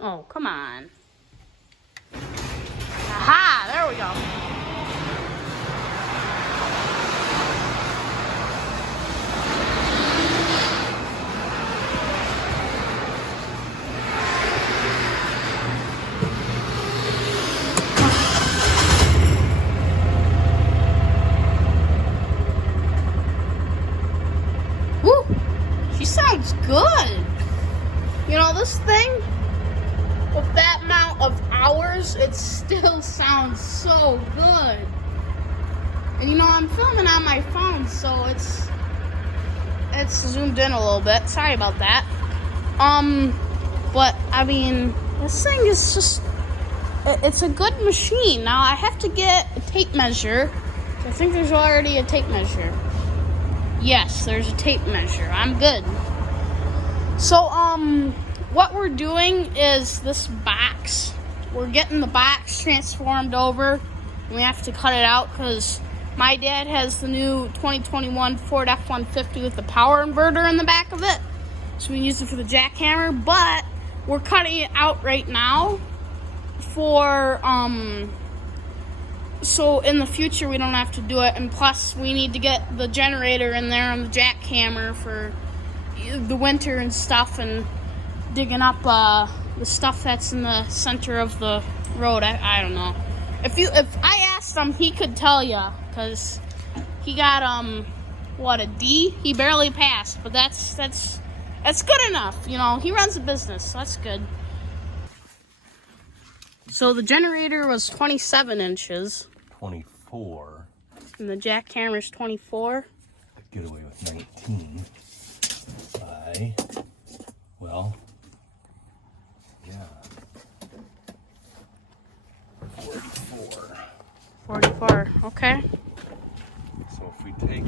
Oh, come on. Aha, there we go. Woo! She sounds good. You know, this thing, with that amount of hours, it still sounds so good. And you know, I'm filming on my phone, so it's zoomed in a little bit. Sorry about that. But I mean, this thing is just, it's a good machine. Now I have to get a tape measure. I think there's already a tape measure. Yes, there's a tape measure. I'm good. So, what we're doing is this box. We're getting the box transformed over. We have to cut it out because my dad has the new 2021 Ford F-150 with the power inverter in the back of it. So we can use it for the jackhammer, but we're cutting it out right now for, so in the future we don't have to do it. And plus we need to get the generator in there and the jackhammer for the winter and stuff, and digging up the stuff that's in the center of the road. I don't know. If I asked him, he could tell ya, because he got a D. He barely passed, but that's good enough. You know, he runs a business, so that's good. So the generator was 27 inches. 24. And the jackhammer's 24. I'd get away with 19. Well, yeah. 44. 44, okay. So if we take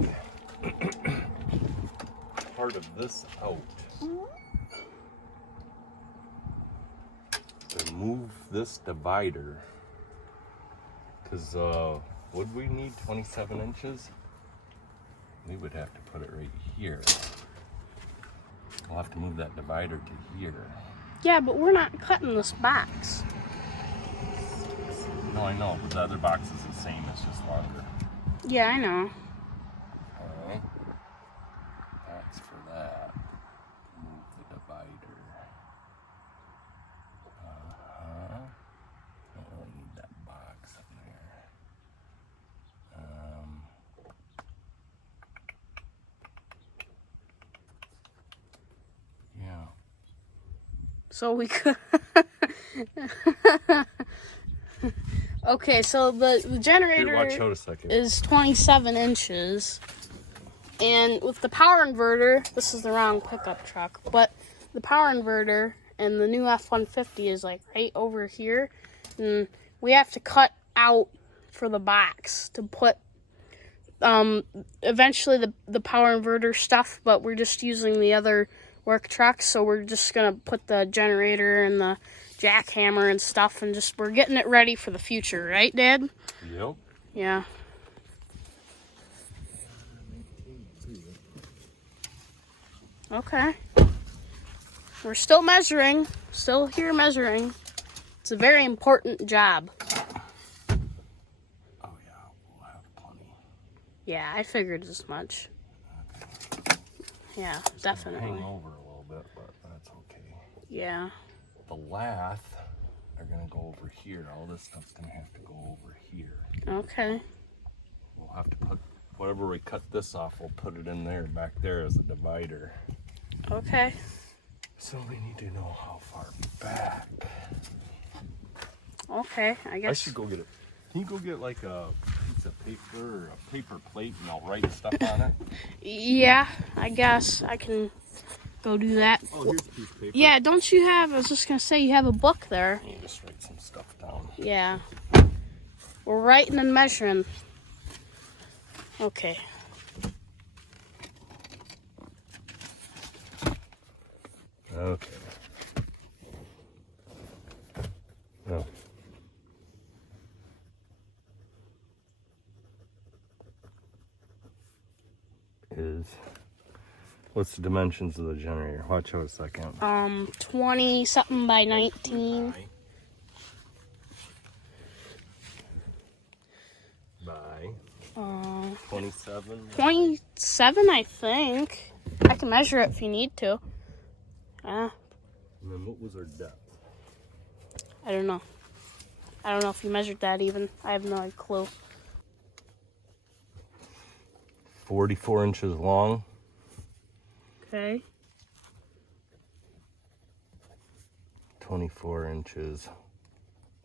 part of this out and move this divider, because would we need 27 inches? We would have to put it right here. We'll have to move that divider to here. Yeah, but we're not cutting this box. No, I know, but the other box is the same, it's just longer. Yeah, I know. Okay. That's for that. Move the divider. Don't really need that box in there. Yeah. So we could. Okay, so the generator Here, watch out a second. is 27 inches. And with the power inverter, this is the wrong pickup truck, but the power inverter and the new F-150 is like right over here. And we have to cut out for the box to put eventually the power inverter stuff, but we're just using the other work trucks, so we're just gonna put the generator and the jackhammer and stuff, and just we're getting it ready for the future, right, Dad? Yep. Yeah. Okay. We're still measuring, still here measuring. It's a very important job. Oh yeah, we'll have plenty. Yeah, I figured as much. Yeah, It's definitely. gonna hang over a little bit, but that's okay. Yeah. The lath are gonna go over here. All this stuff's gonna have to go over here. Okay. We'll have to put whatever we cut this off, we'll put it in there back there as a divider. Okay. So we need to know how far back. Okay, I guess. I should go get it. Can you go get like a piece of paper or a paper plate and I'll write stuff on it? Yeah, I guess I can go do that. Oh, here's a piece of paper. Yeah, don't you have, I was just gonna say, you have a book there. You just write some stuff down. Yeah. We're writing and measuring. Okay. Okay. No. What's the dimensions of the generator? Watch out a second. 20 something by 19. By 27. 27, I think. I can measure it if you need to. And then what was our depth? I don't know. I don't know if you measured that even. I have no clue. 44 inches long. Okay. 24 inches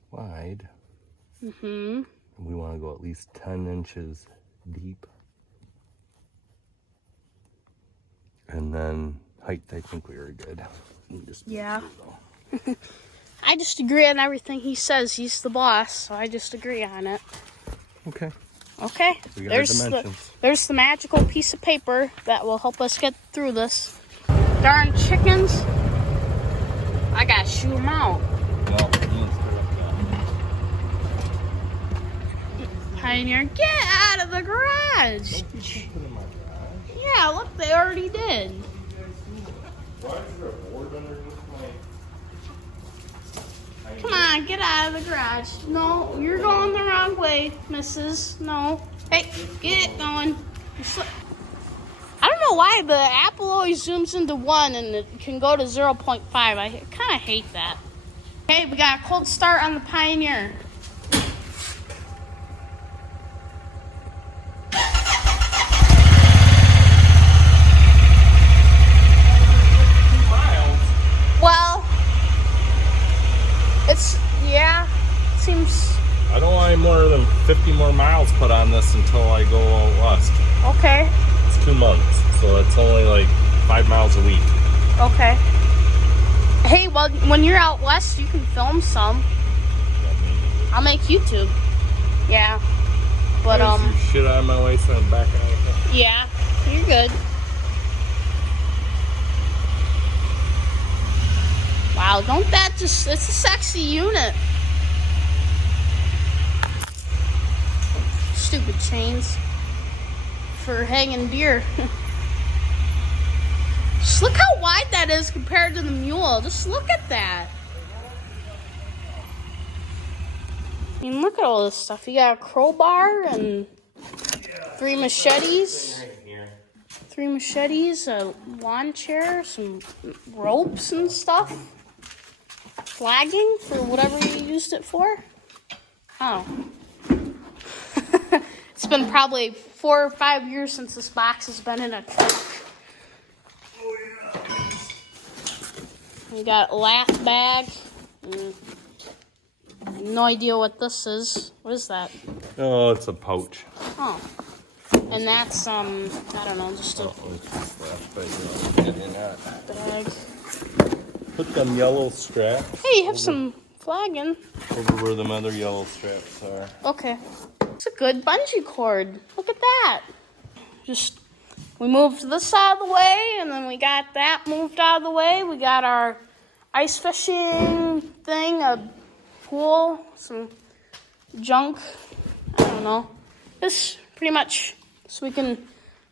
wide. Mm-hmm. We want to go at least 10 inches deep. And then height, I think we were good. Yeah. I just agree on everything he says. He's the boss, so I just agree on it. Okay. Okay. We got our dimensions. There's the magical piece of paper that will help us get through this. Darn chickens. I gotta shoo them out. Well, Pioneer, get out of the garage. Yeah, look, they already did. why is there a board underneath my... Come on, get out of the garage. No, you're going the wrong way, missus. No. Hey, get it going. I don't know why the apple always zooms into 1 and it can go to 0.5. I kind of hate that. Okay, we got a cold start on the Pioneer. Well, yeah, it seems... I don't want any more than 50 more miles put on this until I go out west. Okay, It's 2 months, so it's only like 5 miles a week. okay. Hey, well, when you're out west, you can film some. I'll make YouTube. Yeah, but, Shit out of my way so I'm back out. yeah, you're good. Wow, don't that just, it's a sexy unit. Stupid chains for hanging deer. Just look how wide that is compared to the mule. Just look at that. I mean, look at all this stuff. You got a crowbar and 3 machetes. Three machetes, a lawn chair, some ropes and stuff. Flagging for whatever you used it for. Oh. It's been probably 4 or 5 years since this box has been in a truck. We got a lath bag. No idea what this is. What is that? Oh, it's a pouch. Oh. And that's, I don't know, just a bag. Put them yellow straps. Hey, you have some flagging. Over where them other yellow straps are. Okay. It's a good bungee cord. Look at that. Just, we moved this side of the way, and then we got that moved out of the way. We got our ice fishing thing, a pool, some junk. I don't know. This pretty much so we can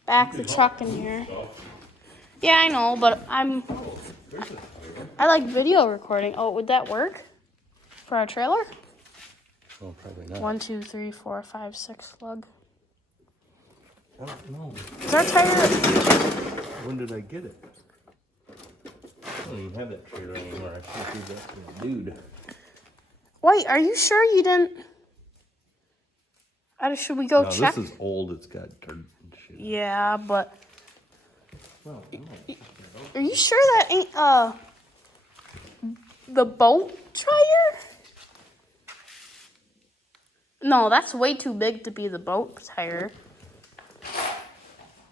back the truck in here. Yeah, I know, but I like video recording. Oh, would that work for our trailer? Oh, probably not. 1, 2, 3, 4, 5, 6 lug. I don't know. Is our tire? When did I get it? I don't even have that trailer anymore. I can't do that to a dude. Wait, are you sure you didn't? Should we go No, check? this is old. It's got dirt and shit. Yeah, but Well, no. are you sure that ain't the boat tire? No, that's way too big to be the boat tire.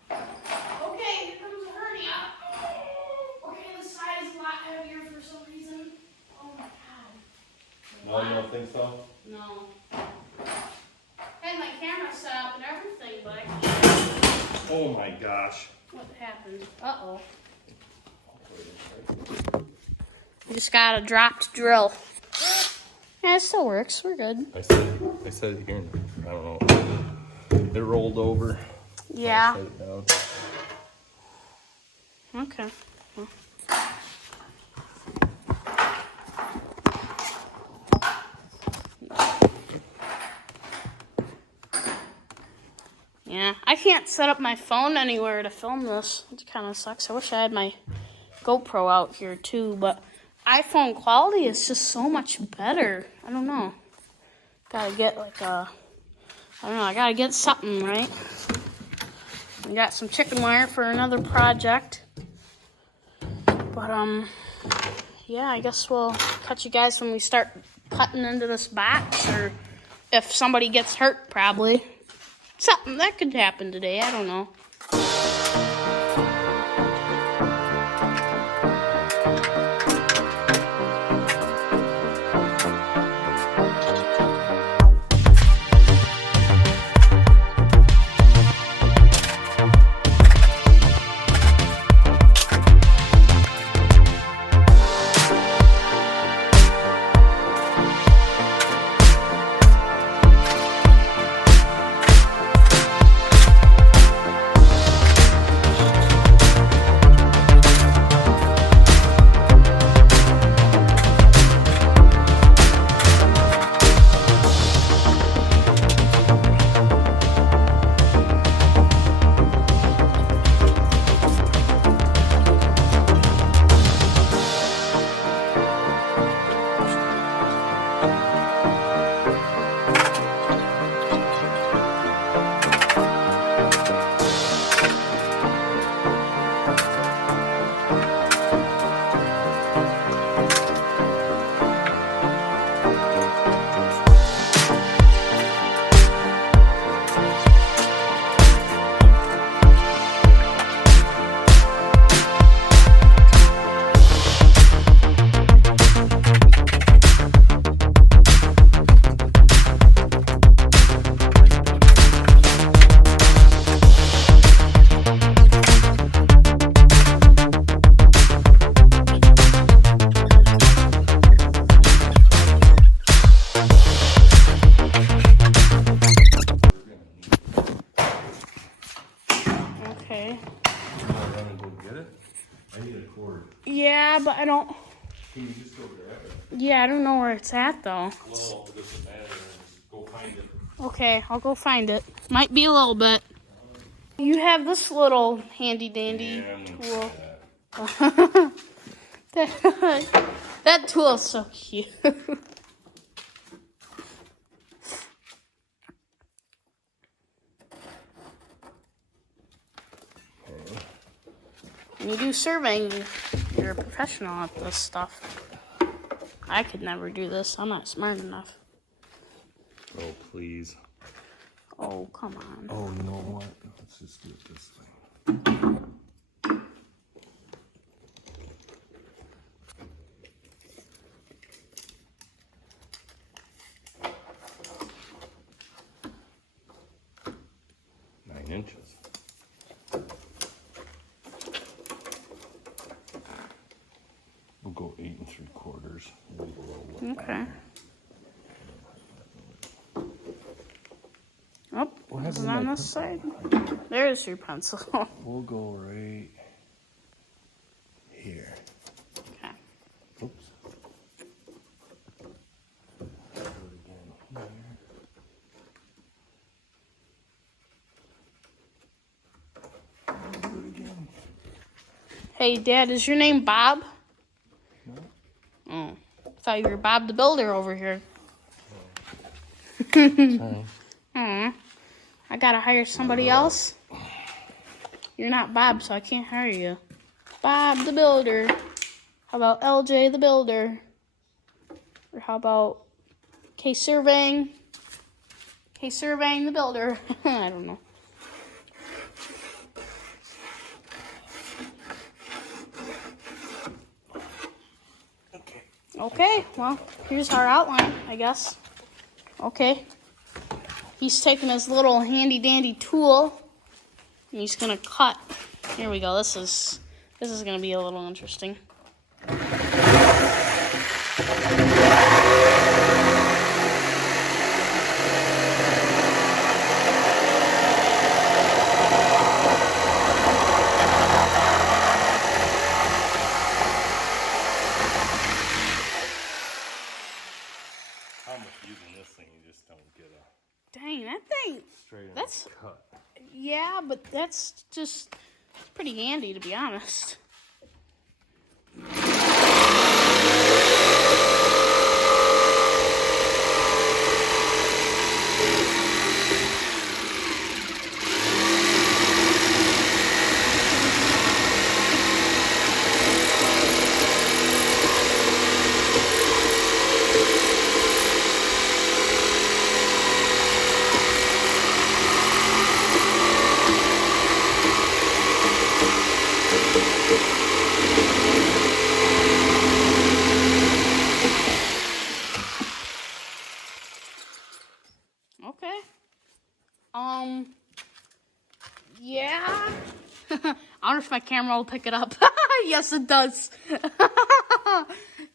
Okay, here comes a hernia. Okay, the side is a lot heavier for some reason. Oh my god. No, you don't think so? No. I had my camera set up and everything, but I can't. Oh my gosh. What happened? Uh-oh. We just got a dropped drill. Yeah, it still works. We're good. I said it here. I don't know. It rolled over. Yeah. I set it down. Okay. Well. Yeah, I can't set up my phone anywhere to film this. It kind of sucks. I wish I had my GoPro out here too, but iPhone quality is just so much better. I don't know. Gotta get I don't know, I gotta get something, right? We got some chicken wire for another project. But, yeah, I guess we'll catch you guys when we start cutting into this box, or if somebody gets hurt, probably. Something that could happen today, I don't know. Okay. Run and go get it? I need a cord. Yeah, but I don't... Can you just go grab it? Yeah, I don't know where it's at, though. Well, it doesn't matter. Just go find it. Okay, I'll go find it. Might be a little bit. You have this little handy-dandy tool. That tool is so cute. When you do surveying, you're a professional at this stuff. I could never do this. I'm not smart enough. Oh, please. Oh, come on. Oh, you know what? Let's just do it this way. 9 inches. We'll go 8 3/4. Okay. Oh, is it on this side? There's your pencil. We'll go right here. Okay. Oops. Do it again here. Do it again. Hey, Dad, is your name Bob? No. Oh, I thought you were Bob the Builder over here. Sorry. I gotta hire somebody else. You're not Bob, so I can't hire you. Bob the Builder. How about LJ the Builder? Or how about K Surveying? K Surveying the Builder. I don't know. Okay, well, here's our outline, I guess. Okay. He's taking his little handy-dandy tool, and he's gonna cut. Here we go. This is gonna be a little interesting. that's yeah, but that's just it's pretty handy to be honest. Okay. Yeah. I wonder if my camera will pick it up. Yes, it does.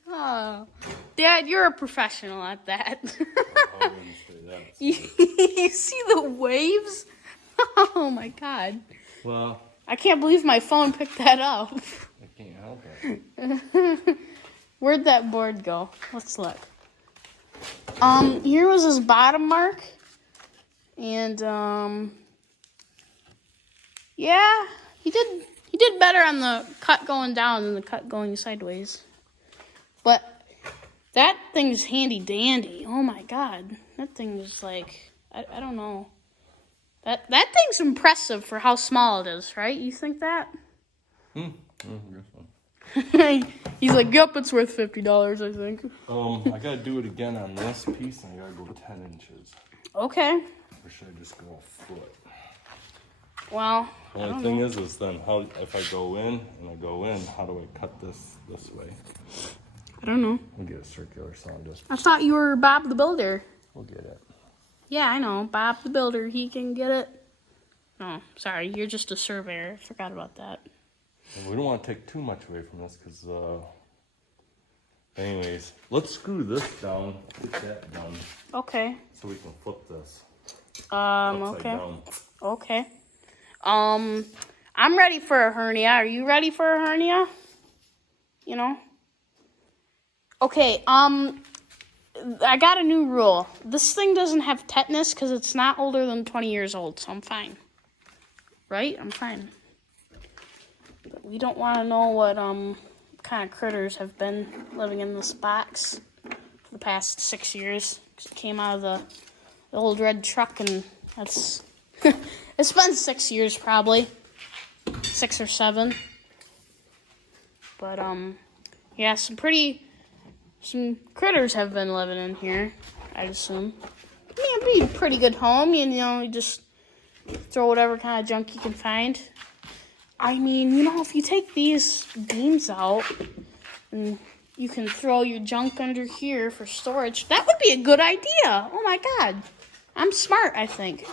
Oh. Dad, you're a professional at that. I wouldn't say that. You see the waves? Oh my god. Well, I can't believe my phone picked that up. I can't help it. Where'd that board go? Let's look. Here was his bottom mark. And yeah, he did better on the cut going down than the cut going sideways. But that thing's handy dandy. Oh my god. That thing is like I don't know. That thing's impressive for how small it is, right? You think that? This one. He's like, yep, it's worth $50, I think. I gotta do it again on this piece, and I gotta go 10 inches. Okay. Or should I just go a foot? Well, The only thing is then how if I go in and I go in, how do I cut this way? I don't know. We'll get a circular saw. Just I thought you were Bob the Builder. we'll get it. Yeah, I know. Bob the Builder, he can get it. Oh, sorry, you're just a surveyor. I forgot about that. And we don't want to take too much away from this because, anyways, let's screw this down, get that done, Okay. so we can flip this upside Okay. down. Okay. I'm ready for a hernia. Are you ready for a hernia? You know? Okay, I got a new rule. This thing doesn't have tetanus because it's not older than 20 years old, so I'm fine. Right? I'm fine. But we don't want to know what kind of critters have been living in this box for the past 6 years. It came out of the old red truck, and that's it's been 6 years probably, 6 or 7. But yeah, some critters have been living in here, I'd assume. I mean, it'd be a pretty good home, you know, you just throw whatever kind of junk you can find. I mean, you know, if you take these beams out and you can throw your junk under here for storage, that would be a good idea. Oh my god. I'm smart, I think.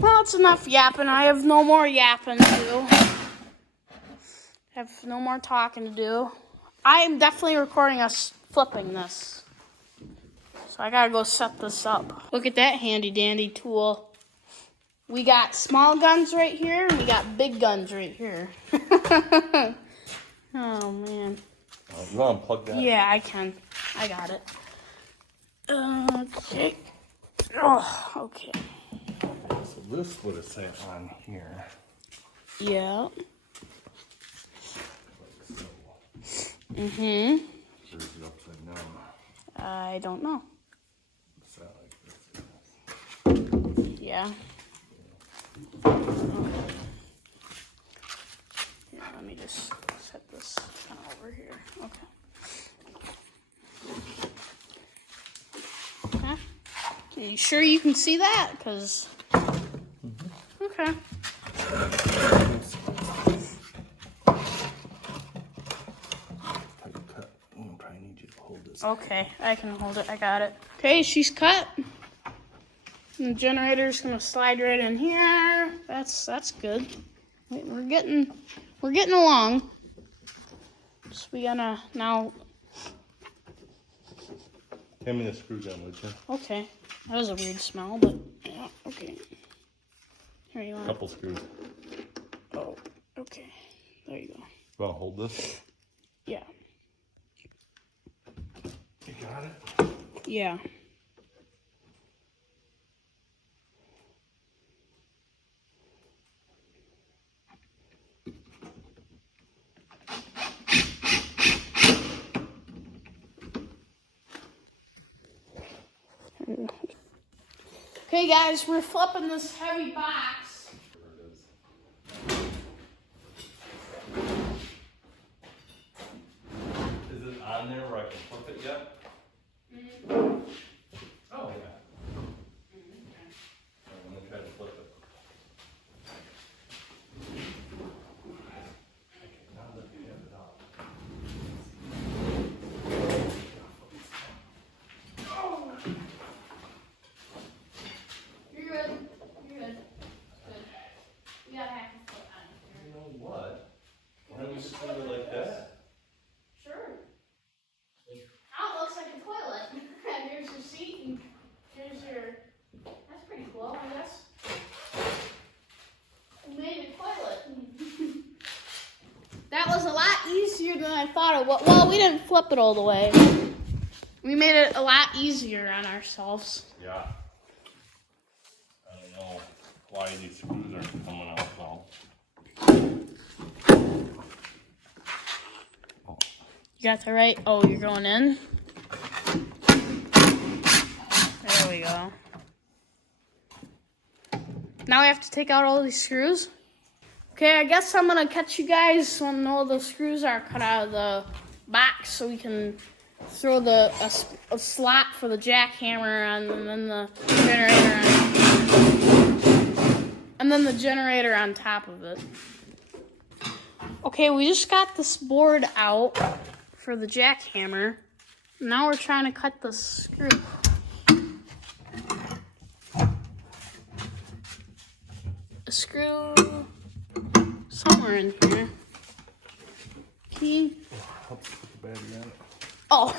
Well, it's enough yapping. I have no more yapping to do. I have no more talking to do. I am definitely recording us flipping this. So I gotta go set this up. Look at that handy dandy tool. We got small guns right here, and we got big guns right here. Oh, man. You want to plug that? Yeah, I can. I got it. Okay. Oh, okay. So this would have sat on here. Yeah. Like so. Mm-hmm. Or is it upside down? I don't know. Sat like this. Yeah. Yeah, let me just set this kind of over here. Okay. Okay. Are you sure you can see that? Because... Okay. Probably need you to hold this. Okay, I can hold it. I got it. Okay, she's cut. And the generator's gonna slide right in here. That's good. We're getting along. So we gotta now. Hand me the screw gun, would you? Okay, that was a weird smell, but yeah. Okay. Here you want. Couple screws. Oh, okay. There you go. You want to hold this? Yeah. got it? Yeah. Okay, guys, we're flipping this heavy box. Is it on there where I can flip it yet? Oh, yeah. I'm gonna try to flip it. Okay, now that we have it out. You're good. You're good. Good. We got half a foot on here. You know what? Why don't we just leave it like that? Sure. Now it looks like a toilet. Here's your seat and here's your... That's pretty cool, I guess. We made a toilet. That was a lot easier than I thought it was. Well, we didn't flip it all the way. We made it a lot easier on ourselves. Yeah. I don't know why these screws aren't coming out well. You got the right... Oh, you're going in? There we go. Now we have to take out all these screws. Okay, I guess I'm going to catch you guys when all the screws are cut out of the box so we can throw a slot for the jackhammer on, and then the generator on. And then the generator on top of it. Okay, we just got this board out for the jackhammer. Now we're trying to cut the screw. A screw somewhere in here. Key. I'll put the battery on it. Oh,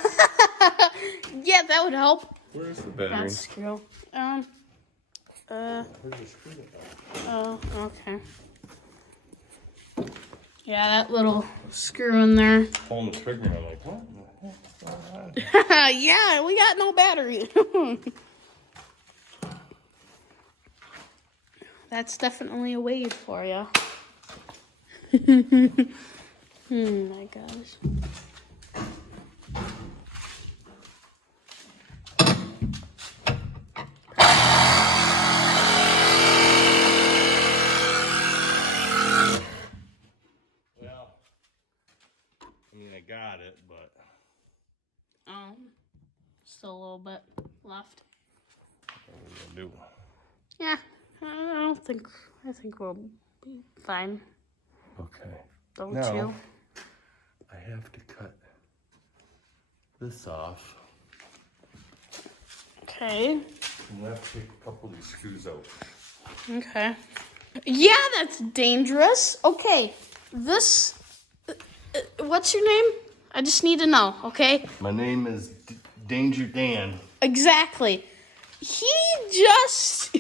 yeah, that would help. Where's the battery? That screw. Where's the screw? Oh, okay. Yeah, that little screw in there. Pulling the trigger, and I'm like, what in the heck's going on? Yeah, we got no battery. That's definitely a wave for you. My gosh. Well, I mean, I got it, but Still a little bit left. what are we gonna do? Yeah, I think we'll be fine. Okay. Don't Now, you? I have to cut this off. Okay. And I have to take a couple of these screws out. Okay. Yeah, that's dangerous. Okay, this. What's your name? I just need to know. Okay. My name is Danger Dan. Exactly. He just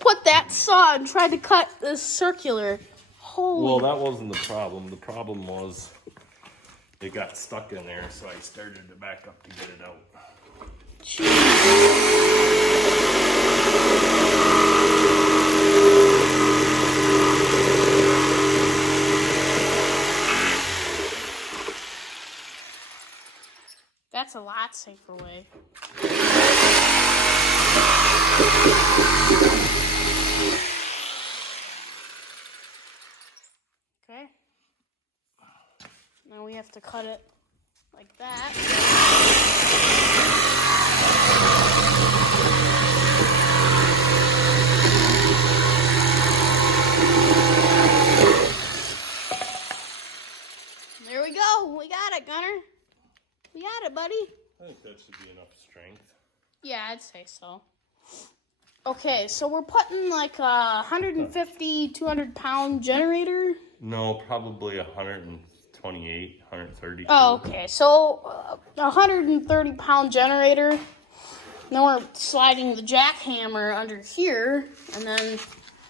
put that saw and tried to cut this circular. Holy. Well, that wasn't the problem. The problem was it got stuck in there, so I started to back up to get it out. That's a lot safer way. Okay. Now we have to cut it like that. There we go. We got it, Gunner. We got it, buddy. I think that should be enough strength. Yeah, I'd say so. Okay, so we're putting like a 150, 200-pound generator. No, probably 128, 130. Oh, okay. So a 130-pound generator. Then we're sliding the jackhammer under here, and then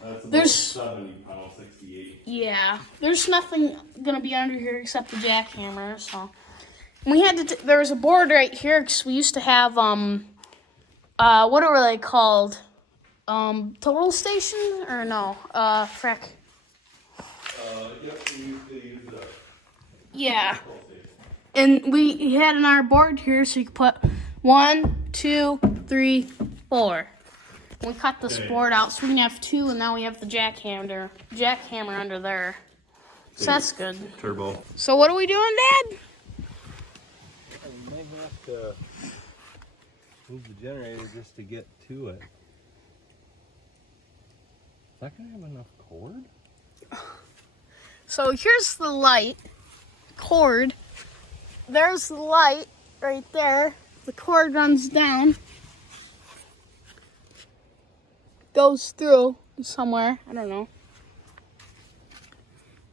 That's about there's 70 pounds, 68. yeah, there's nothing gonna be under here except the jackhammer. So We had to. There was a board right here because we used to have what were they called? Total station or no? Frick. Yep, we used to use the Yeah. And we had in our board here, so you could put 1, 2, 3, 4. We cut this board out, so we can have 2, and now we have the jackhammer under there. So that's good. turbo. So what are we doing, Dad? We might have to move the generator just to get to it. Is that gonna have enough cord? So here's the light cord. There's the light right there. The cord runs down, goes through somewhere. I don't know.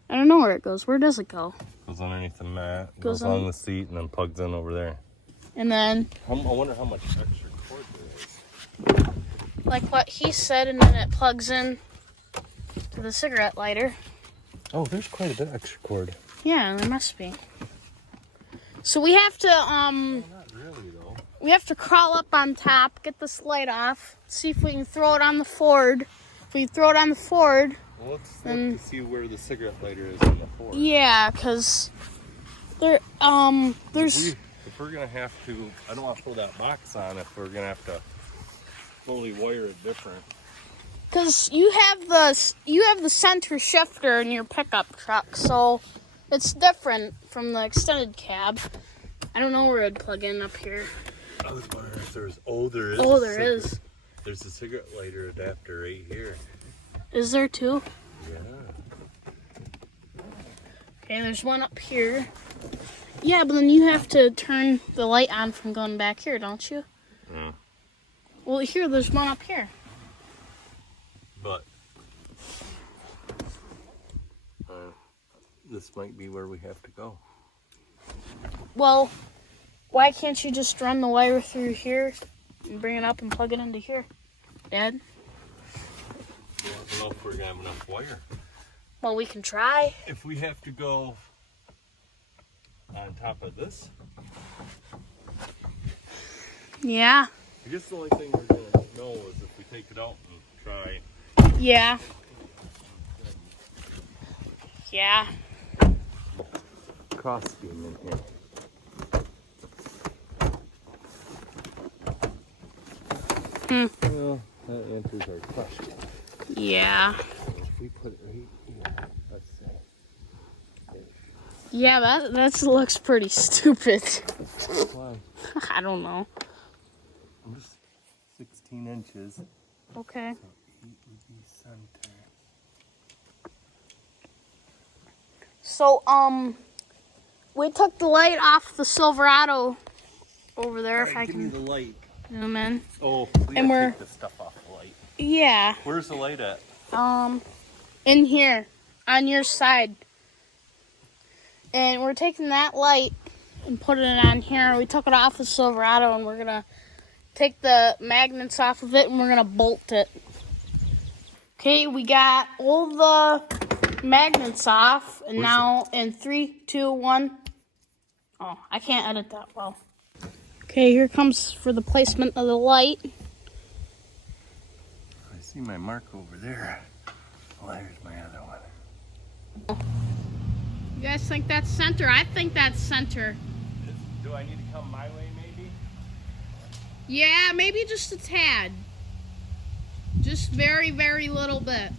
I don't know where it goes. Where does it go? Goes underneath the mat, Goes goes on the seat, and then plugs in over there. And then, I wonder how much extra cord there is. like what he said, and then it plugs in to the cigarette lighter. Oh, there's quite a bit extra cord. Yeah, there must be. So we have to, Not really, though. we have to crawl up on top, get this light off, see if we can throw it on the Ford. If we throw it on the Ford, Well, let's look to see where the cigarette lighter is on the Ford. yeah, because there's... If we're gonna have to, I don't want to throw that box on if we're gonna have to fully wire it different. Because you have the center shifter in your pickup truck, so it's different from the extended cab. I don't know where it'd plug in up here. I was wondering if there's. Oh, there is. Oh, there is. There's a cigarette lighter adapter right here. Is there two? Yeah. Okay, there's one up here. Yeah, but then you have to turn the light on from going back here, don't you? Yeah. Well, here, there's one up here. But this might be where we have to go. Well, why can't you just run the wire through here and bring it up and plug it into here, Dad? I don't know if we're gonna have enough wire. Well, we can try. If we have to go on top of this, Yeah. I guess the only thing we're gonna know is if we take it out and try. Yeah. Yeah. Cross beam in here. Well, that answers our question. Yeah. If we put it right here, let's say. Yeah, that looks pretty stupid. Why? I don't know. I'm just 16 inches. Okay. So 8 would be center. So, we took the light off the Silverado over there, if I Give me can the light. zoom in. Oh, we And gotta we're- take the stuff off the light. Yeah. Where's the light at? In here, on your side. And we're taking that light and putting it on here. We took it off the Silverado, and we're gonna take the magnets off of it, and we're gonna bolt it. Okay, we got all the magnets off, and now in 3, 2, 1. Oh, I can't edit that well. Okay, here comes for the placement of the light. I see my mark over there. Well, there's my other one. You guys think that's center? I think that's center. Do I need to come my way, maybe? Yeah, maybe just a tad. Just very, very little bit.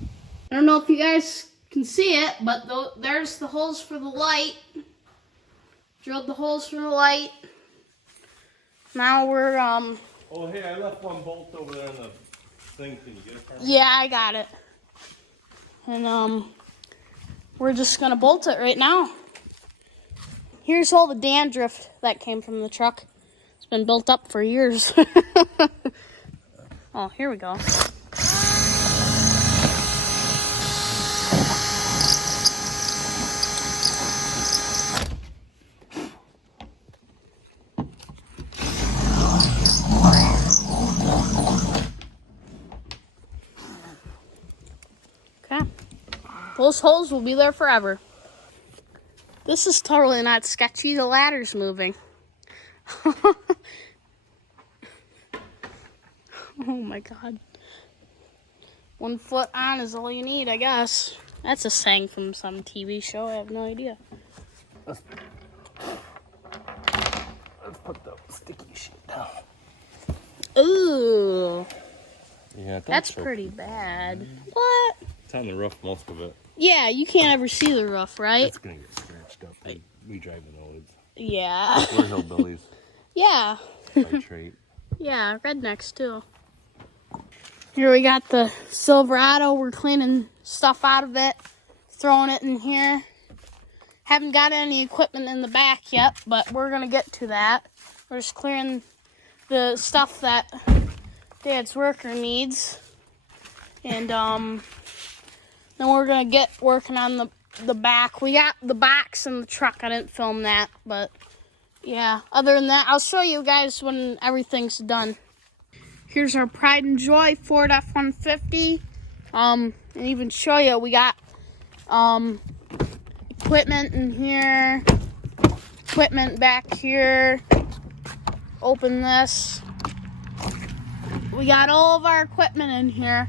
I don't know if you guys can see it, but there's the holes for the light. Drilled the holes for the light. Now we're, Oh, hey, I left one bolt over there on the thing. Can you get it for me? yeah, I got it. And, we're just gonna bolt it right now. Here's all the dandruff that came from the truck. It's been built up for years. Oh, here we go. Okay. Those holes will be there forever. This is totally not sketchy. The ladder's moving. Oh my God. 1 foot on is all you need, I guess. That's a saying from some TV show. I have no idea. Let's put the sticky sheet down. Ooh. Yeah, That's pretty bad. What? It's on the roof, most of it. Yeah, you can't ever see the roof, right? It's gonna get scratched up. We drive in the woods. Yeah. We're hillbillies Yeah. by trait. Yeah, rednecks too. Here we got the Silverado. We're cleaning stuff out of it, throwing it in here. Haven't got any equipment in the back yet, but we're gonna get to that. We're just clearing the stuff that Dad's worker needs. And then we're gonna get working on the back. We got the box in the truck. I didn't film that, but yeah. Other than that, I'll show you guys when everything's done. Here's our Pride and Joy Ford F-150. And even show you, we got equipment in here, equipment back here. Open this. We got all of our equipment in here.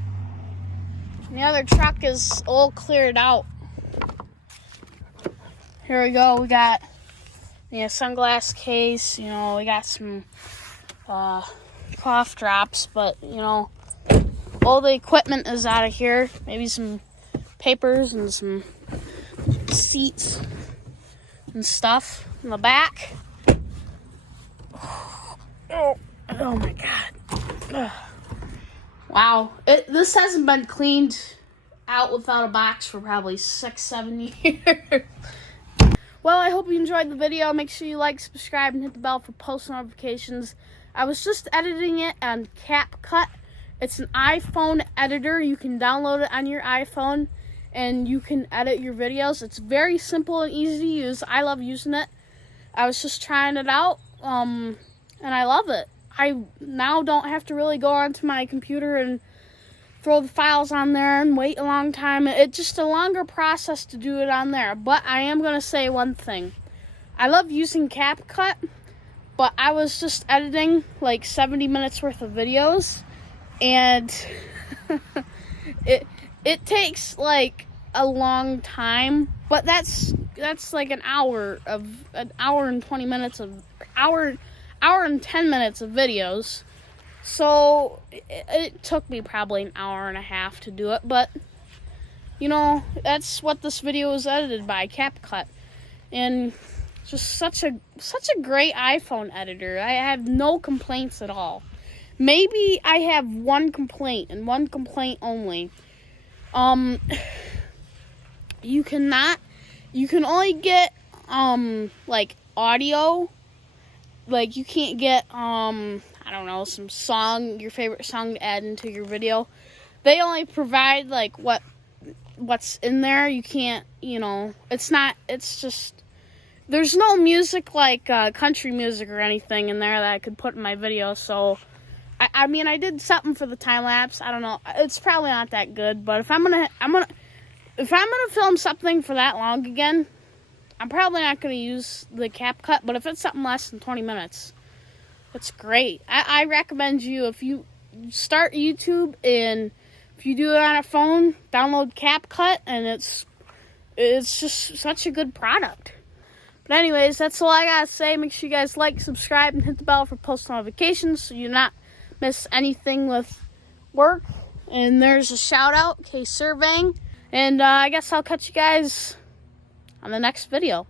And the other truck is all cleared out. Here we go. We got sunglass case. You know, we got some cough drops, but you know, all the equipment is out of here. Maybe some papers and some seats and stuff in the back. Oh my God. Ugh. Wow. This hasn't been cleaned out without a box for probably 6-7 years. Well, I hope you enjoyed the video. Make sure you like, subscribe, and hit the bell for post notifications. I was just editing it on CapCut. It's an iPhone editor. You can download it on your iPhone, and you can edit your videos. It's very simple and easy to use. I love using it. I was just trying it out, and I love it. I now don't have to really go onto my computer and throw the files on there and wait a long time. It's just a longer process to do it on there. But I am going to say one thing. I love using CapCut, but I was just editing like 70 minutes worth of videos, and it takes like a long time, but that's like an hour and 20 minutes of hour and 10 minutes of videos. So it took me probably an hour and a half to do it, but you know, that's what this video was edited by, CapCut. And just such a great iPhone editor. I have no complaints at all. Maybe I have one complaint, and one complaint only. You can only get like audio. Like you can't get I don't know, your favorite song to add into your video. They only provide like what's in there. You can't, you know, it's just, there's no music like country music or anything in there that I could put in my video. So I mean, I did something for the time lapse. I don't know. It's probably not that good, but if I'm gonna film something for that long again, I'm probably not gonna use the CapCut. But if it's something less than 20 minutes, it's great. I recommend you, if you start YouTube and if you do it on a phone, download CapCut, and it's just such a good product. But anyways, that's all I gotta say. Make sure you guys like, subscribe, and hit the bell for post notifications so you not miss anything with work. And there's a shout out, K Surveying. And I guess I'll catch you guys on the next video.